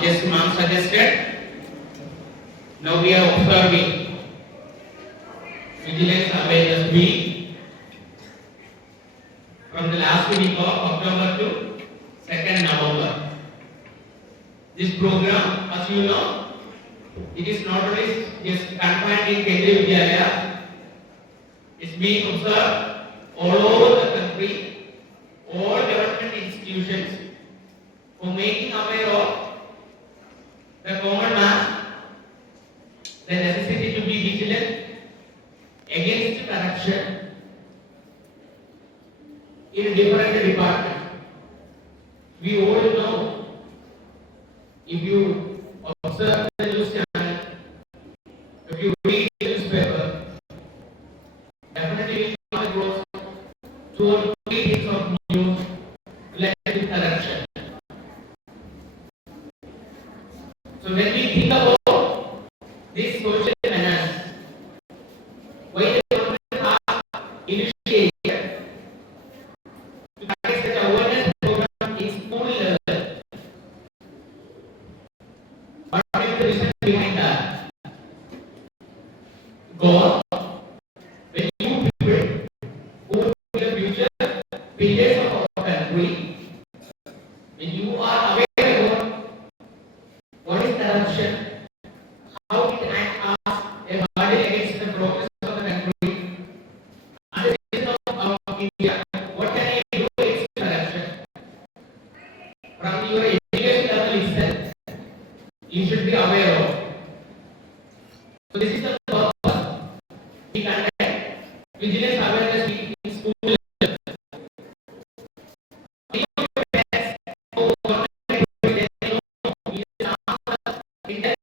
just ma'am suggested. Now we are observing vigilance awareness week from the last week of October to 2nd November. This program, as you know, it is not only just confined in Kendriya Vidyalaya, it's being observed all over the country, all government institutions, for making aware of the common man, the necessity to be vigilant against corruption in different departments. We all know, if you observe the news channel, if you read the newspaper, definitely you come across 2 or 3 things of news related to corruption. So when we think about this social menace, why the government has initiated to conduct such awareness program in school level? What is the reason behind that? Because when you people who will be the future pillars of our country, when you are aware about what is corruption, how it acts as a burden against the progress of the country, and the citizen of India, what can I do against corruption? From your education level itself, you should be aware of. So this is the purpose. We conduct vigilance awareness week in school. Intelligence